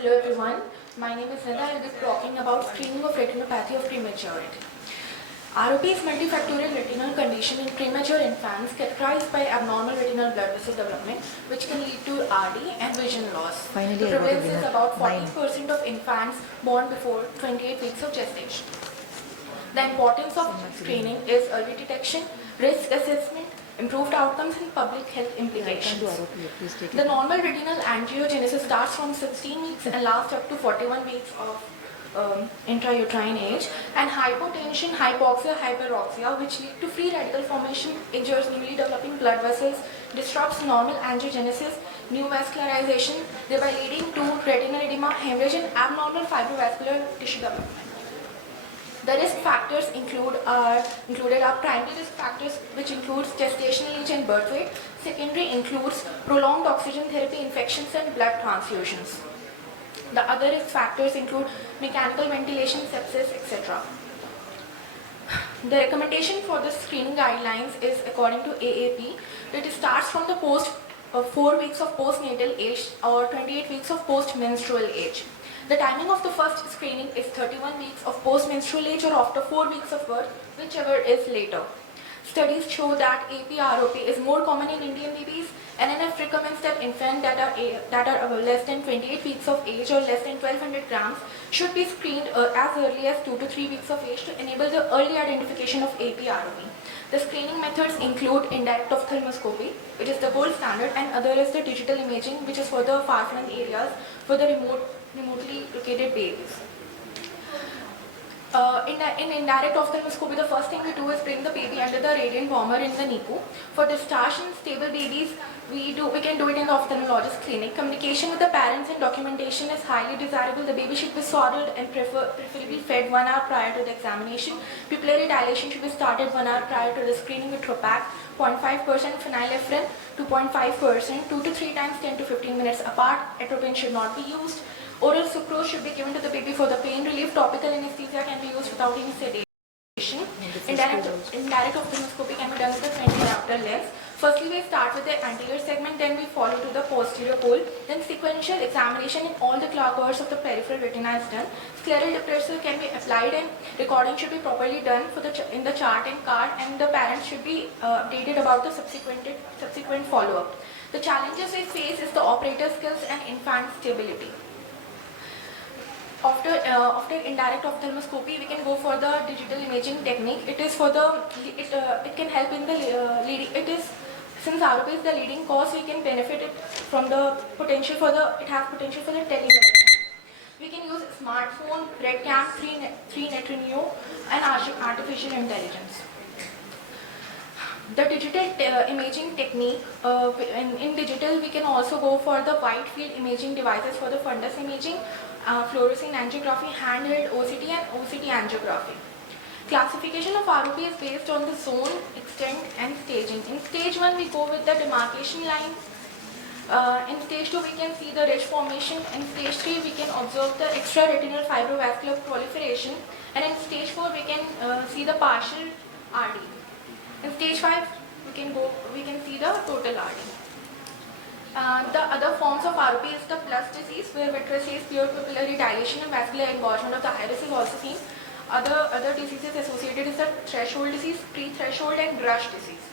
Hello everyone, my name is Nida. I will be talking about screening of retinopathy of prematurity. ROP is multifactorial retinal condition in premature infants characterized by abnormal retinal blood vessel development, which can lead to RD and vision loss. Finally, the I got a prevalence is winner. about 9. 40% of infants born before 28 weeks of gestation. The importance of screening is early detection, risk assessment, improved outcomes, and public health implications. The normal retinal angiogenesis starts from 16 weeks and lasts up to 41 weeks of intrauterine age, and hypotension, hypoxia, hyperoxia, which lead to free radical formation, injures newly developing blood vessels, disrupts normal angiogenesis, new vascularization, thereby leading to retinal edema, hemorrhage, and abnormal fibrovascular tissue development. The risk factors included are primary risk factors, which includes gestational age and birth weight. Secondary includes prolonged oxygen therapy, infections, and blood transfusions. The other risk factors include mechanical ventilation, sepsis, etc. The recommendation for the screening guidelines is according to AAP. It starts from the 4 weeks of postnatal age or 28 weeks of postmenstrual age. The timing of the first screening is 31 weeks of postmenstrual age or after 4 weeks of birth, whichever is later. Studies show that AP-ROP is more common in Indian babies. NNF recommends that infants that are less than 28 weeks of age or less than 1200 grams should be screened as early as 2 to 3 weeks of age to enable the early identification of AP-ROP. The screening methods include indirect ophthalmoscopy, which is the gold standard, and other is the digital imaging, which is for the far-flung areas for the remotely located babies. In indirect ophthalmoscopy, the first thing we do is bring the baby under the radiant warmer in the NICU. For discharge and stable babies, we can do it in the ophthalmologist clinic. Communication with the parents and documentation is highly desirable. The baby should be swaddled and preferably fed 1 hour prior to the examination. Pupillary dilation should be started 1 hour prior to the screening with Tropac, 0.5% phenylephrine, 2.5%, 2 to 3 times 10 to 15 minutes apart. Atropine should not be used. Oral sucrose should be given to the baby for the pain relief. Topical anesthesia can be used without any sedation. Indirect ophthalmoscopy can be done with the 20 diopter lens. Firstly, we start with the anterior segment, then we follow to the posterior pole. Then sequential examination in all the clawers of the peripheral retina is done. Scleral depressor can be applied and recording should be properly done in the chart and card, and the parents should be updated about the subsequent follow-up. The challenges we face is the operator skills and infant stability. After indirect ophthalmoscopy, we can go for the digital imaging technique. It is for the it can help in the leading. Since ROP is the leading cause, we can benefit it from the potential for the telemedicine. We can use smartphone, red cam, 3 Neo, and artificial intelligence. The digital imaging technique, in digital we can also go for the wide field imaging devices for the fundus imaging, fluorescein angiography, handheld OCT, and OCT angiography. Classification of ROP is based on the zone, extent, and staging. In stage 1 we go with the demarcation line. In stage 2 we can see the ridge formation. In stage 3 we can observe the extraretinal fibrovascular proliferation, and in stage 4 we can see the partial RD. In stage 5, we can see the total RD. The other forms of ROP is the plus disease, where vitreous haze, pure pupillary dilation, and vascular engorgement of the iris is also seen. Other diseases associated is the threshold disease, pre-threshold, and brush disease.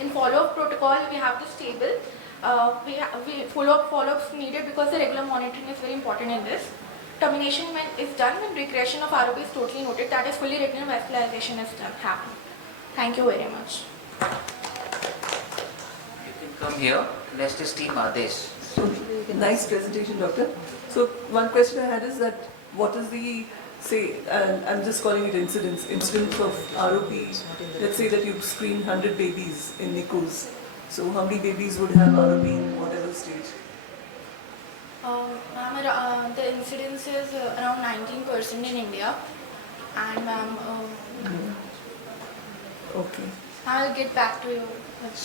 In follow-up protocol, we have this table. Follow-ups needed because the regular monitoring is very important in this. Termination is done when regression of ROP is totally noted, that is fully retinal vascularization is happened. Thank you very much. You can come here. Next is Team Adesh. Nice presentation, doctor. So one question I had is that what is the, say, I'm just calling it incidence of ROP. Let's say that you screen 100 babies in NICUs. So how many babies would have ROP in whatever stage? The incidence is around 19% in India, and Okay. I'll get back to you.